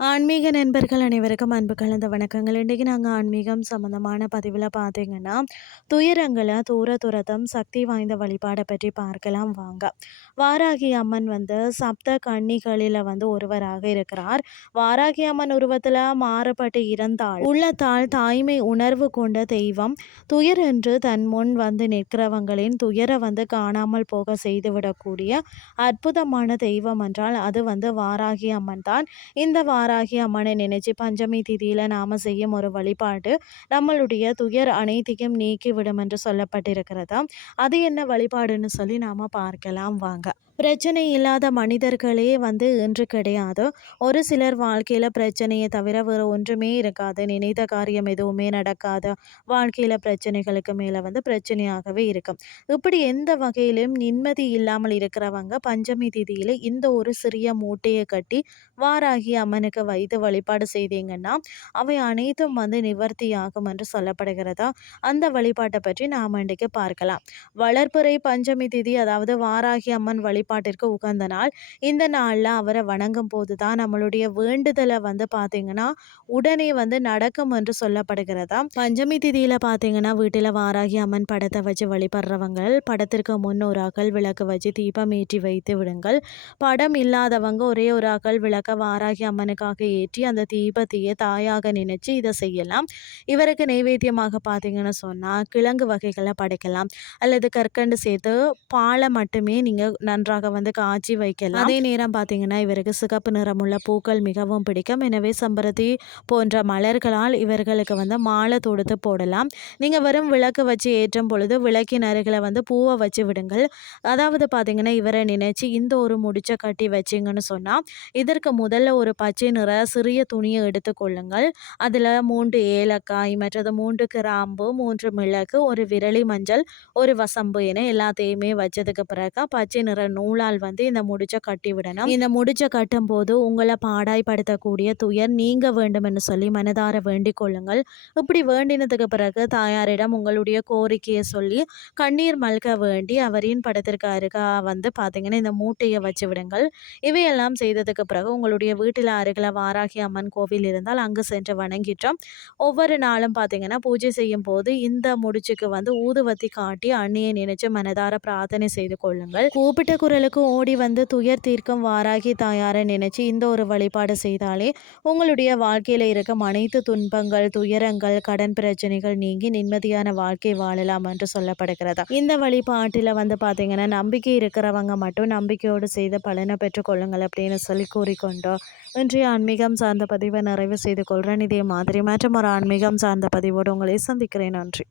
ஆன்மீக நண்பர்கள் அனைவருக்கும் அன்பு கலந்த வணக்கங்கள். இன்றைக்கி நாங்கள் ஆன்மீகம் சம்மந்தமான பதிவில் பார்த்தீங்கன்னா துயரங்களை தூர துரத்தம் சக்தி வாய்ந்த வழிபாடை பற்றி பார்க்கலாம் வாங்க. வாராகி அம்மன் வந்து சப்த கன்னிகளில் வந்து ஒருவராக இருக்கிறார். வாராகி அம்மன் உருவத்தில் மாறுபட்டு இருந்தால் உள்ளத்தால் தாய்மை உணர்வு கொண்ட தெய்வம். துயர் என்று தன் முன் வந்து நிற்கிறவங்களின் துயரை வந்து காணாமல் போக செய்துவிடக்கூடிய அற்புதமான தெய்வம் என்றால் அது வந்து வாராகி அம்மன் தான். இந்த வாரா வாராகி அம்மனை நினைச்சு பஞ்சமி திதியில் நாம் செய்யும் ஒரு வழிபாடு நம்மளுடைய துயர் அனைத்தையும் நீக்கிவிடும் என்று சொல்லப்பட்டிருக்கிறதா? அது என்ன வழிபாடுன்னு சொல்லி நாம் பார்க்கலாம் வாங்க. பிரச்சனை இல்லாத மனிதர்களே வந்து இன்று கிடையாது. ஒரு சிலர் வாழ்க்கையில் பிரச்சனையை தவிர வேறு ஒன்றுமே இருக்காது. நினைத்த காரியம் எதுவுமே நடக்காது. வாழ்க்கையில் பிரச்சனைகளுக்கு மேலே வந்து பிரச்சனையாகவே இருக்கும். இப்படி எந்த வகையிலும் நிம்மதி இல்லாமல் இருக்கிறவங்க பஞ்சமி திதியில் இந்த ஒரு சிறிய மூட்டையை கட்டி வாராகி அம்மனுக்கு வைத்து வழிபாடு செய்தீங்கன்னா அவை அனைத்தும் வந்து நிவர்த்தியாகும் என்று சொல்லப்படுகிறதா? அந்த வழிபாட்டை பற்றி நாம் இன்றைக்கு பார்க்கலாம். வளர்ப்புரை பஞ்சமி திதி அதாவது வாராகி அம்மன் வழிபாட்டிற்கு உகந்த நாள். இந்த நாளில் அவரை வணங்கும் போது தான் நம்மளுடைய வேண்டுதலை வந்து பார்த்தீங்கன்னா உடனே வந்து நடக்கும் என்று சொல்லப்படுகிறதா? பஞ்சமி திதியில் பார்த்தீங்கன்னா வீட்டில் வாராகி அம்மன் படத்தை வச்சு வழிபடுறவங்க படத்திற்கு முன் ஒரு அகல் விளக்கு வச்சு தீபம் ஏற்றி வைத்து விடுங்கள். படம் இல்லாதவங்க ஒரே ஒரு அகல் விளக்க வாராகி அம்மனுக்கு அம்மனுக்காக ஏற்றி அந்த தீபத்தையே தாயாக நினைச்சு இதை செய்யலாம். இவருக்கு நைவேத்தியமாக பார்த்தீங்கன்னு சொன்னால் கிழங்கு வகைகளை படைக்கலாம். அல்லது கற்கண்டு சேர்த்து பாலை மட்டுமே நீங்கள் நன்றாக நன்றாக வந்து காய்ச்சி வைக்கலாம். அதே நேரம் பார்த்தீங்கன்னா இவருக்கு சிகப்பு நிறமுள்ள பூக்கள் மிகவும் பிடிக்கும். எனவே சம்பரத்தி போன்ற மலர்களால் இவர்களுக்கு வந்து மாலை தொடுத்து போடலாம். நீங்கள் வெறும் விளக்கு வச்சு ஏற்றும் பொழுது விளக்கின் அருகில் வந்து பூவை வச்சு விடுங்கள். அதாவது பார்த்தீங்கன்னா இவரை நினைச்சு இந்த ஒரு முடிச்ச கட்டி வச்சிங்கன்னு சொன்னால் இதற்கு முதல்ல ஒரு பச்சை நிற சிறிய துணியை எடுத்துக்கொள்ளுங்கள் அதில் மூன்று ஏலக்காய் மற்றது மூன்று கிராம்பு மூன்று மிளகு ஒரு விரலி மஞ்சள் ஒரு வசம்பு என எல்லாத்தையுமே வச்சதுக்கு பிறகு பச்சை நிற நூலால் வந்து இந்த முடிச்சை கட்டி விடணும். இந்த முடிச்சை கட்டும் போது உங்களை பாடாய்படுத்தக்கூடிய துயர் நீங்க வேண்டும் என்று சொல்லி மனதார வேண்டிக் கொள்ளுங்கள். இப்படி வேண்டினதுக்கு பிறகு தாயாரிடம் உங்களுடைய கோரிக்கையை சொல்லி கண்ணீர் மல்க வேண்டி அவரின் படத்திற்கு அருகா வந்து பார்த்தீங்கன்னா இந்த மூட்டையை வச்சு விடுங்கள். இவையெல்லாம் செய்ததுக்கு பிறகு உங்களுடைய வீட்டில் அருகில் வாராகி அம்மன் கோவில் இருந்தால் அங்கு சென்று வணங்கிட்டோம். ஒவ்வொரு நாளும் பார்த்தீங்கன்னா பூஜை செய்யும் போது இந்த முடிச்சுக்கு வந்து ஊதுவத்தி காட்டி அண்ணியை நினைச்சு மனதார பிரார்த்தனை செய்து கொள்ளுங்கள். கூப்பிட்ட குரலுக்கு ஓடி வந்து துயர் தீர்க்கும் வாராகி தாயாரை நினைச்சு இந்த ஒரு வழிபாடு செய்தாலே உங்களுடைய வாழ்க்கையில் இருக்கும் அனைத்து துன்பங்கள் துயரங்கள் கடன் பிரச்சனைகள் நீங்கி நிம்மதியான வாழ்க்கை வாழலாம் என்று சொல்லப்படுகிறதா? இந்த வழிபாட்டில் வந்து பார்த்தீங்கன்னா நம்பிக்கை இருக்கிறவங்க மட்டும் நம்பிக்கையோடு செய்த பலனை பெற்றுக்கொள்ளுங்கள் அப்படின்னு சொல்லி கூறிக்கொண்டோம். இன்றைய ஆன்மீகம் சார்ந்த பதிவை நிறைவு செய்து கொள்கிறேன் இதே மாதிரி மற்றும் ஒரு ஆன்மீகம் சார்ந்த பதிவோடு உங்களை சந்திக்கிறேன். நன்றி.